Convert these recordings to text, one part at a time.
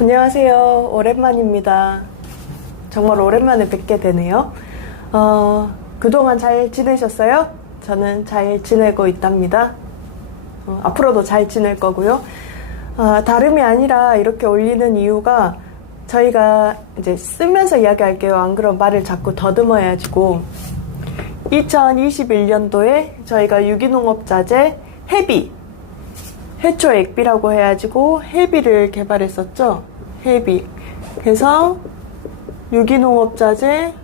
안녕하세요. 오랜만입니다. 정말 오랜만에 뵙게 되네요. 어, 그동안 잘 지내셨어요? 저는 잘 지내고 있답니다. 어, 앞으로도 잘 지낼 거고요. 어, 다름이 아니라 이렇게 올리는 이유가 저희가 이제 쓰면서 이야기할게요. 안 그럼 말을 자꾸 더듬어야지고 2021년도에 저희가 유기농업자재 해비 해초 액비라고 해가지고 해비를 개발했었죠. 해비. 그래서 유기농업자재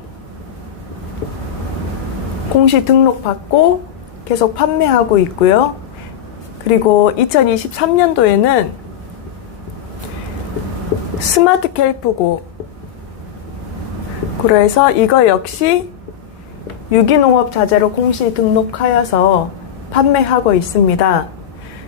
공시 등록 받고 계속 판매하고 있고요. 그리고 2023년도에는 스마트 캘프고 그래서 이거 역시 유기농업 자재로 공시 등록하여서 판매하고 있습니다.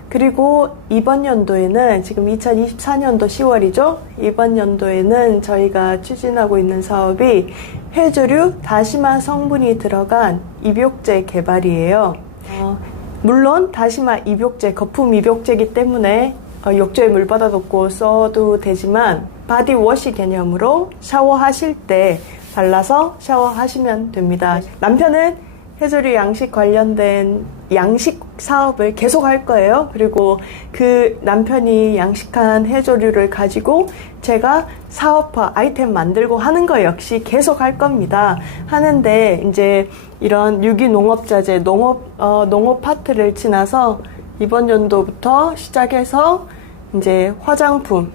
그리고 이번 연도에는 지금 2024년도 10월이죠. 이번 연도에는 저희가 추진하고 있는 사업이 해조류 다시마 성분이 들어간 입욕제 개발이에요. 어, 물론 다시마 입욕제 거품 입욕제이기 때문에 어, 욕조에 물 받아 놓고 써도 되지만 바디워시 개념으로 샤워하실 때 발라서 샤워하시면 됩니다. 남편은 해조류 양식 관련된 양식 사업을 계속 할 거예요. 그리고 그 남편이 양식한 해조류를 가지고 제가 사업화 아이템 만들고 하는 거 역시 계속 할 겁니다. 하는데 이제 이런 유기농업자재 농업 어, 농업 파트를 지나서 이번 연도부터 시작해서 이제 화장품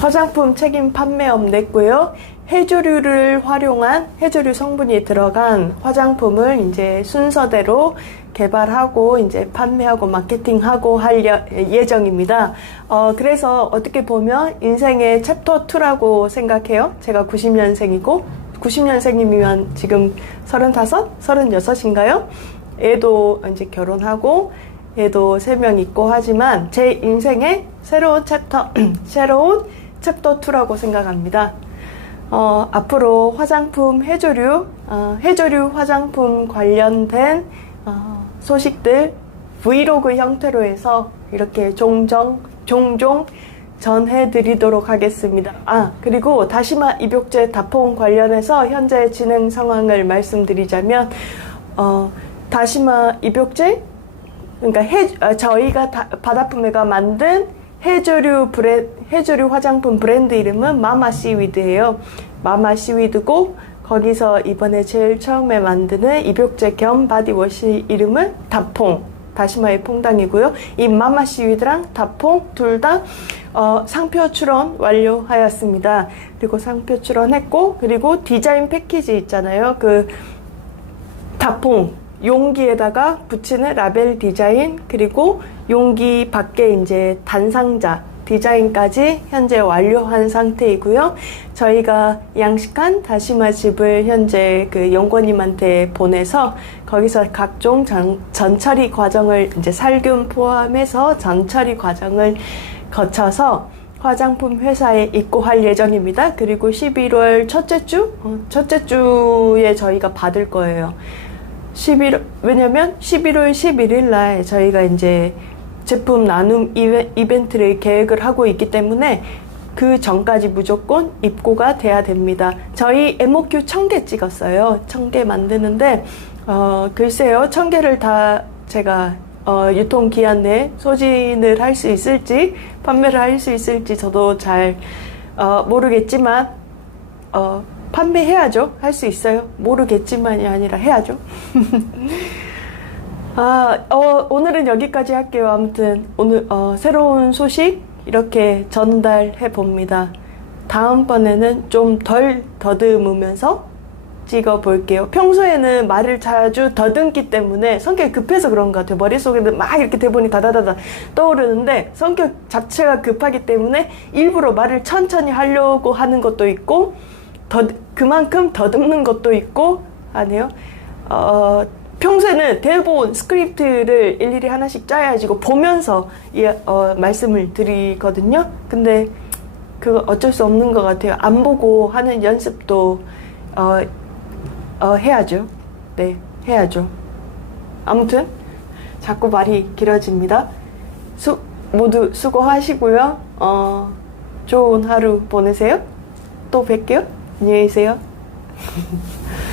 화장품 책임 판매업 냈고요. 해조류를 활용한 해조류 성분이 들어간 화장품을 이제 순서대로 개발하고 이제 판매하고 마케팅하고 할 예정입니다. 어, 그래서 어떻게 보면 인생의 챕터 2라고 생각해요. 제가 90년생이고 90년생이면 지금 35, 36인가요? 애도 이제 결혼하고 애도 3명 있고 하지만 제 인생의 새로운 챕터, 새로운 챕터 2라고 생각합니다. 어, 앞으로 화장품 해조류, 어, 해조류 화장품 관련된 어, 소식들 브이로그 형태로 해서 이렇게 종종, 종종 전해드리도록 하겠습니다. 아, 그리고 다시마 입욕제 다폰 관련해서 현재 진행 상황을 말씀드리자면, 어, 다시마 입욕제? 그러니까 해, 어, 저희가 다, 바다품회가 만든 해조류 브레, 해조류 화장품 브랜드 이름은 마마 시위드예요. 마마 시위드고 거기서 이번에 제일 처음에 만드는 입욕제 겸 바디워시 이름은 다퐁. 다시마의 퐁당이고요. 이 마마 시위드랑 다퐁 둘다 어, 상표 출원 완료하였습니다. 그리고 상표 출원했고 그리고 디자인 패키지 있잖아요. 그 다퐁 용기에다가 붙이는 라벨 디자인 그리고 용기 밖에 이제 단상자 디자인까지 현재 완료한 상태이고요. 저희가 양식한 다시마 즙을 현재 그 연구원님한테 보내서 거기서 각종 전, 전처리 과정을 이제 살균 포함해서 전처리 과정을 거쳐서 화장품 회사에 입고할 예정입니다. 그리고 11월 첫째 주, 어, 첫째 주에 저희가 받을 거예요. 11, 왜냐면 11월 11일 날 저희가 이제 제품 나눔 이벤트를 계획을 하고 있기 때문에 그 전까지 무조건 입고가 돼야 됩니다. 저희 MOQ 1000개 찍었어요. 1000개 만드는데, 어, 글쎄요. 1000개를 다 제가 어, 유통 기한 내에 소진을 할 수 있을지, 판매를 할 수 있을지 저도 잘 어, 모르겠지만, 어, 판매해야죠. 할 수 있어요. 모르겠지만이 아니라 해야죠. 아, 어, 오늘은 여기까지 할게요. 아무튼 오늘 어, 새로운 소식 이렇게 전달해 봅니다. 다음번에는 좀 덜 더듬으면서 찍어 볼게요. 평소에는 말을 자주 더듬기 때문에 성격이 급해서 그런 것 같아요. 머릿속에는 막 이렇게 대본이 다다다다 떠오르는데 성격 자체가 급하기 때문에 일부러 말을 천천히 하려고 하는 것도 있고 더, 그만큼 더듬는 것도 있고 아니요. 어, 평소에는 대본 스크립트를 일일이 하나씩 짜야지고 보면서 예, 어, 말씀을 드리거든요. 근데 그거 어쩔 수 없는 것 같아요. 안 보고 하는 연습도 어, 어, 해야죠. 네, 해야죠. 아무튼 자꾸 말이 길어집니다. 수, 모두 수고하시고요. 어, 좋은 하루 보내세요. 또 뵐게요. 안녕히 계세요.